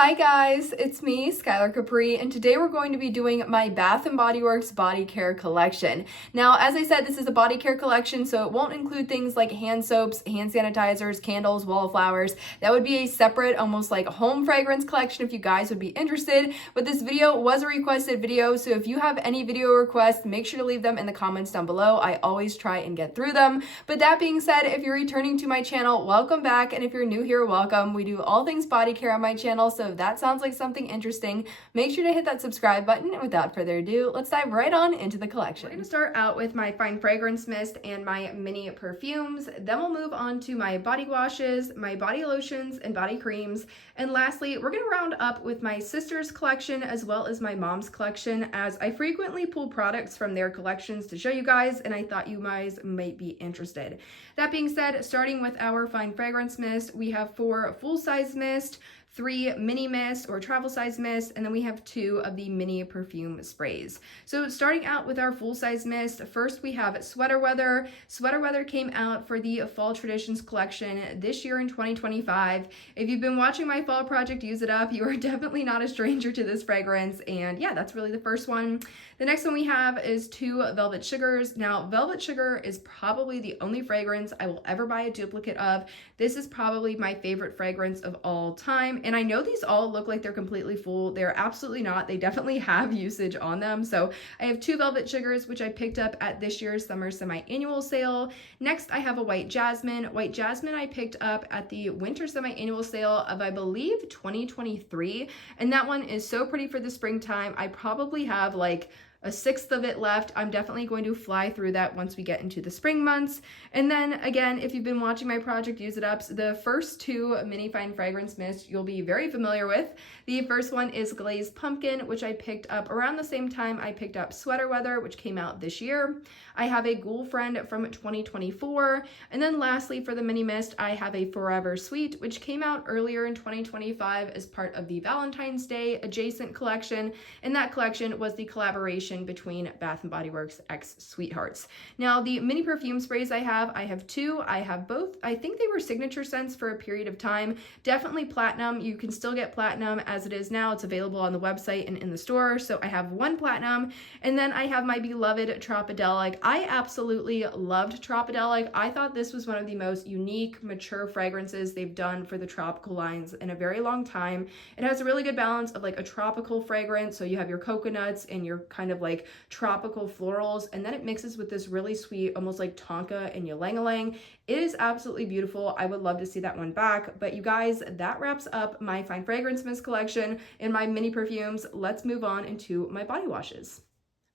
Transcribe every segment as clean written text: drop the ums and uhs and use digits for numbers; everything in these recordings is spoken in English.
Hi guys, it's me, Skylar Capri, and today we're going to be doing my Bath & Body Works body care collection. Now, as I said, this is a body care collection, so it won't include things like hand soaps, hand sanitizers, candles, wallflowers. That would be a separate, almost like home fragrance collection if you guys would be interested. But this video was a requested video, so if you have any video requests, make sure to leave them in the comments down below. I always try and get through them. But that being said, if you're returning to my channel, welcome back, and if you're new here, welcome. We do all things body care on my channel, so if that sounds like something interesting, make sure to hit that subscribe button. And without further ado, let's dive right on into the collection. We're going to start out with my fine fragrance mist and my mini perfumes. Then we'll move on to my body washes, my body lotions, and body creams. And lastly, we're going to round up with my sister's collection as well as my mom's collection, as I frequently pull products from their collections to show you guys, and I thought you guys might be interested. That being said, starting with our fine fragrance mist, we have 4 full-size mist, 3 mini mist or travel size mist, and then we have 2 of the mini perfume sprays. So starting out with our full size mist, first we have Sweater Weather. Sweater Weather came out for the Fall Traditions collection this year in 2025. If you've been watching my fall project Use It Up, you are definitely not a stranger to this fragrance, and yeah, that's really the first one. The next one we have is 2 Velvet Sugars. Now, Velvet Sugar is probably the only fragrance I will ever buy a duplicate of. This is probably my favorite fragrance of all time. And I know these all look like they're completely full. They're absolutely not. They definitely have usage on them. So I have 2 Velvet Sugars, which I picked up at this year's summer semi-annual sale. Next, I have a White Jasmine. White Jasmine I picked up at the winter semi-annual sale of, I believe, 2023. And that one is so pretty for the springtime. I probably have like a 1/6 of it left. I'm definitely going to fly through that once we get into the spring months. And then again, if you've been watching my project Use It Ups, the first 2 mini fine fragrance mists you'll be very familiar with. The first one is Glazed Pumpkin, which I picked up around the same time I picked up Sweater Weather, which came out this year. I have a Ghoul Friend from 2024. And then lastly, for the mini mist, I have a Forever Sweet, which came out earlier in 2025 as part of the Valentine's Day adjacent collection. And that collection was the collaboration between Bath & Body Works X Sweethearts. Now, the mini perfume sprays I have 2. I have both. I think they were signature scents for a period of time. Definitely platinum. You can still get platinum as it is now. It's available on the website and in the store. So I have 1 platinum. And then I have my beloved Tropidelic. I absolutely loved Tropidelic. I thought this was one of the most unique, mature fragrances they've done for the tropical lines in a very long time. It has a really good balance of like a tropical fragrance. So you have your coconuts and your kind of like tropical florals, and then it mixes with this really sweet, almost like tonka and ylang-ylang. It is absolutely beautiful. I would love to see that one back. But you guys, that wraps up my fine fragrance mist collection and my mini perfumes. Let's move on into my body washes.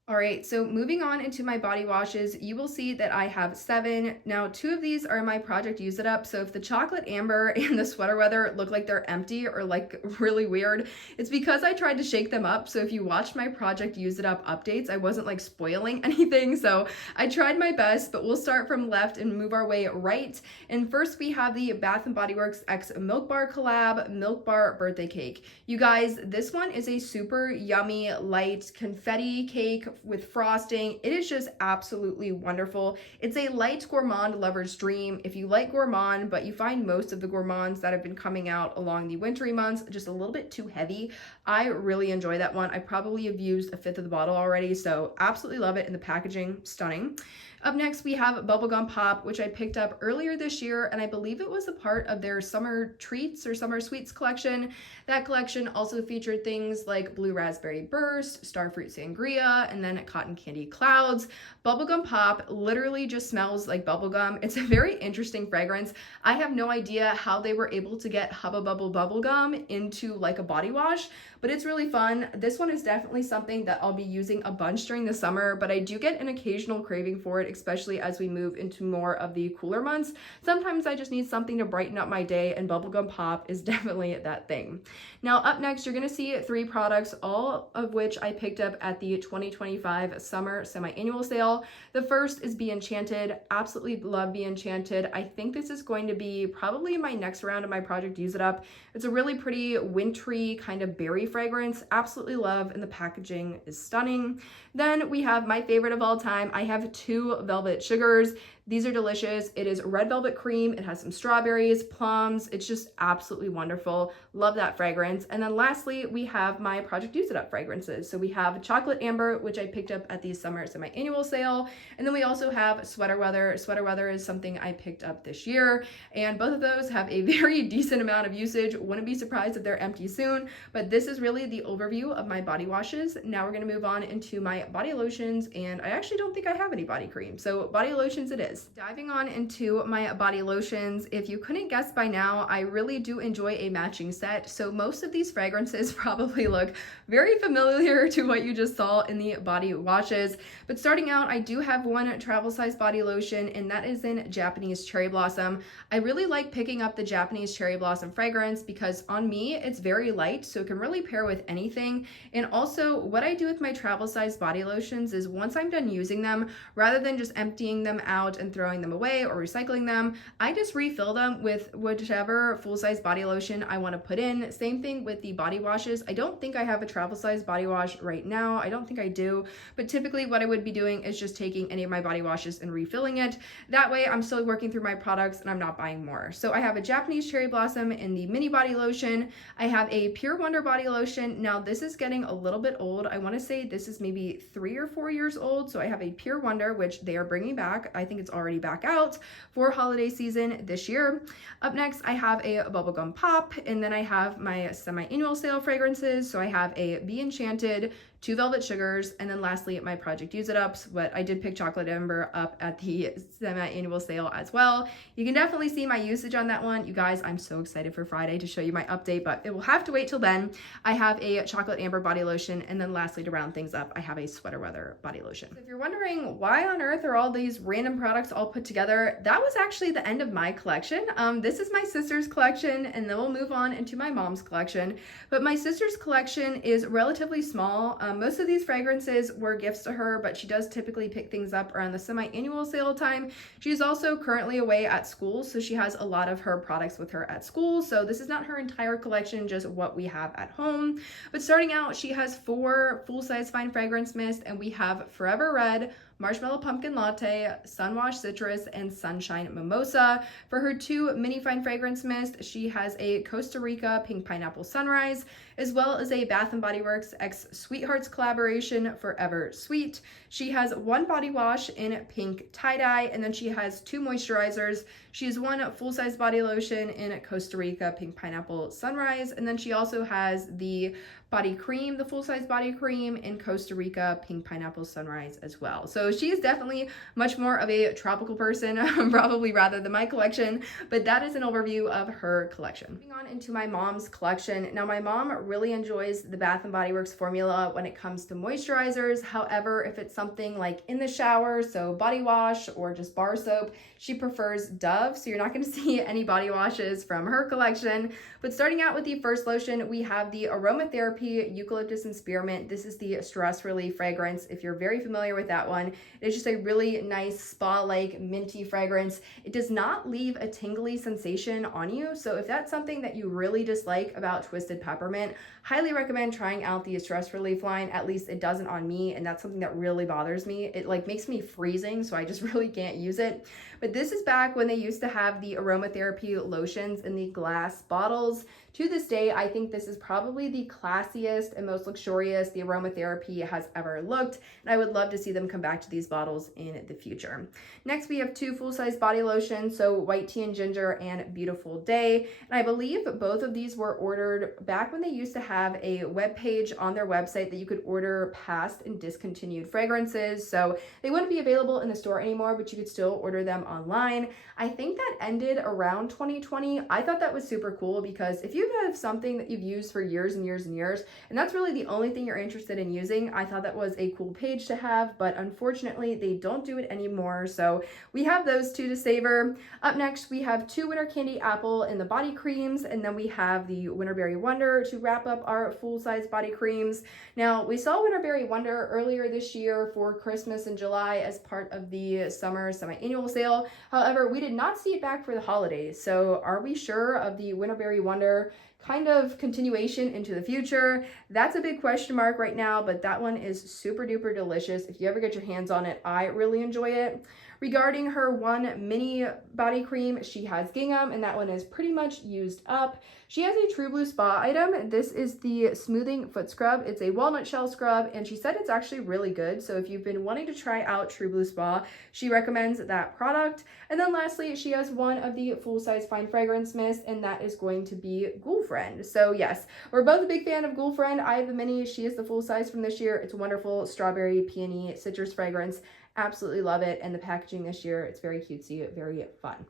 All right, so moving on into my body washes, you will see that I have 7. Now, 2 of these are my project Use It Up. So if the Chocolate Amber and the Sweater Weather look like they're empty or like really weird, it's because I tried to shake them up. So if you watched my project Use It Up updates, I wasn't like spoiling anything. So I tried my best, but we'll start from left and move our way right. And first we have the Bath & Body Works X Milk Bar collab, Milk Bar Birthday Cake. You guys, this one is a super yummy, light confetti cake with frosting. It is just absolutely wonderful. It's a light gourmand lover's dream. If you like gourmand, but you find most of the gourmands that have been coming out along the wintry months just a little bit too heavy, I really enjoy that one. I probably have used 1/5 of the bottle already, so absolutely love it, and the packaging, stunning. Up next, we have Bubblegum Pop, which I picked up earlier this year, and I believe it was a part of their Summer Treats or Summer Sweets collection. That collection also featured things like Blue Raspberry Burst, Starfruit Sangria, and then Cotton Candy Clouds. Bubblegum Pop literally just smells like bubblegum. It's a very interesting fragrance. I have no idea how they were able to get Hubba Bubble bubblegum into like a body wash, but it's really fun. This one is definitely something that I'll be using a bunch during the summer, but I do get an occasional craving for it, especially as we move into more of the cooler months. Sometimes I just need something to brighten up my day, and Bubblegum Pop is definitely that thing. Now, up next, you're going to see 3 products, all of which I picked up at the 2025 summer semi-annual sale. The first is Be Enchanted. Absolutely love Be Enchanted. I think this is going to be probably my next round of my project Use It Up. It's a really pretty wintry kind of berry fragrance. Absolutely love, and the packaging is stunning. Then we have my favorite of all time. I have 2 Velvet Sugars. These are delicious. It is red velvet cream. It has some strawberries, plums. It's just absolutely wonderful. Love that fragrance. And then lastly, we have my Project Use It Up fragrances. So we have chocolate amber, which I picked up at the summer semi-annual sale. And then we also have Sweater Weather. Sweater Weather is something I picked up this year. And both of those have a very decent amount of usage. Wouldn't be surprised if they're empty soon. But this is really the overview of my body washes. Now we're going to move on into my body lotions. And I actually don't think I have any body cream. So body lotions it is. Diving on into my body lotions, if you couldn't guess by now, I really do enjoy a matching set. So most of these fragrances probably look very familiar to what you just saw in the body washes. But starting out, I do have one travel size body lotion, and that is in Japanese Cherry Blossom. I really like picking up the Japanese Cherry Blossom fragrance because on me, it's very light, so it can really pair with anything. And also what I do with my travel size body lotions is once I'm done using them, rather than just emptying them out and throwing them away or recycling them, I just refill them with whichever full-size body lotion I want to put in. Same thing with the body washes. I don't think I have a travel size body wash right now. I don't think I do, but typically what I would be doing is just taking any of my body washes and refilling it. That way I'm still working through my products and I'm not buying more. So I have a Japanese Cherry Blossom in the mini body lotion. I have a Pure Wonder body lotion. Now this is getting a little bit old. I want to say this is maybe 3 or 4 years old. So I have a Pure Wonder, which they are bringing back. I think it's already back out for holiday season this year. Up next, I have a Bubblegum Pop, and then I have my semi-annual sale fragrances. So I have a Be Enchanted, 2 Velvet Sugars, and then lastly, my Project Use It Ups, but I did pick Chocolate Amber up at the semi-annual sale as well. You can definitely see my usage on that one. You guys, I'm so excited for Friday to show you my update, but it will have to wait till then. I have a Chocolate Amber body lotion, and then lastly, to round things up, I have a Sweater Weather body lotion. So if you're wondering why on earth are all these random products all put together, that was actually the end of my collection. This is my sister's collection, and then we'll move on into my mom's collection. But my sister's collection is relatively small. Most of these fragrances were gifts to her, but she does typically pick things up around the semi-annual sale time. She's also currently away at school, so she has a lot of her products with her at school. So this is not her entire collection, just what we have at home. But starting out, she has 4 full-size fine fragrance mist, and we have Forever Red, Marshmallow Pumpkin Latte, Sunwash Citrus, and Sunshine Mimosa. For her 2 mini fine fragrance mist, she has a Costa Rica Pink Pineapple Sunrise, as well as a Bath & Body Works X Sweethearts collaboration, Forever Sweet. She has 1 body wash in Pink Tie-Dye, and then she has 2 moisturizers. She has 1 full-size body lotion in Costa Rica Pink Pineapple Sunrise, and then she also has the body cream, the full-size body cream in Costa Rica Pink Pineapple Sunrise as well. So she is definitely much more of a tropical person, probably rather than my collection, but that is an overview of her collection. Moving on into my mom's collection. Now my mom really enjoys the Bath & Body Works formula when it comes to moisturizers. However, if it's something like in the shower, so body wash or just bar soap, she prefers Dove, so you're not going to see any body washes from her collection. But starting out with the first lotion, we have the Aromatherapy Eucalyptus and Spearmint. This is the stress relief fragrance. If you're very familiar with that one, it's just a really nice spa-like minty fragrance. It does not leave a tingly sensation on you, so if that's something that you really dislike about Twisted Peppermint, highly recommend trying out the stress relief line. At least it doesn't on me, and that's something that really bothers me. It like makes me freezing, so I just really can't use it. But this is back when they used to have the aromatherapy lotions in the glass bottles. To this day, I think this is probably the classiest and most luxurious the aromatherapy has ever looked, and I would love to see them come back to these bottles in the future. Next, we have 2 full-size body lotions, so White Tea and Ginger and Beautiful Day, and I believe both of these were ordered back when they used to have a web page on their website that you could order past and discontinued fragrances, so they wouldn't be available in the store anymore, but you could still order them online. I think that ended around 2020. I thought that was super cool because if you have something that you've used for years and years and years, and that's really the only thing you're interested in using, I thought that was a cool page to have, but unfortunately they don't do it anymore, so we have those 2 to savor. Up next, we have 2 Winter Candy Apple in the body creams, and then we have the Winterberry Wonder to wrap up our full-size body creams. Now, we saw Winterberry Wonder earlier this year for Christmas in July as part of the summer semi-annual sale. However, we did not see it back for the holidays, so are we sure of the Winterberry Wonder kind of continuation into the future. That's a big question mark right now, but that one is super duper delicious. If you ever get your hands on it, I really enjoy it. Regarding her one mini body cream, she has gingham, and that one is pretty much used up. She has a True Blue Spa item. This is the Smoothing Foot Scrub. It's a walnut shell scrub, and she said it's actually really good. So if you've been wanting to try out True Blue Spa, she recommends that product. And then lastly, she has one of the full-size fine fragrance mist, and that is going to be Girlfriend. So yes, we're both a big fan of Girlfriend. I have the mini. She is the full size from this year. It's a wonderful strawberry, peony, citrus fragrance. Absolutely love it. And the packaging this year, it's very cutesy, very fun.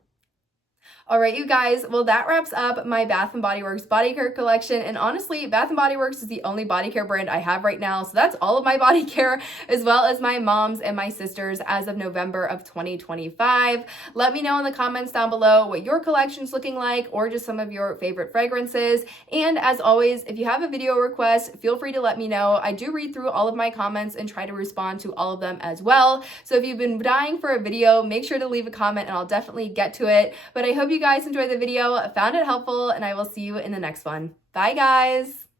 All right, you guys, well, that wraps up my Bath & Body Works body care collection. And honestly, Bath & Body Works is the only body care brand I have right now. So that's all of my body care, as well as my mom's and my sister's as of November of 2025. Let me know in the comments down below what your collection's looking like, or just some of your favorite fragrances. And as always, if you have a video request, feel free to let me know. I do read through all of my comments and try to respond to all of them as well. So if you've been dying for a video, make sure to leave a comment and I'll definitely get to it. But I hope you guys enjoyed the video, found it helpful, and I will see you in the next one. Bye, guys.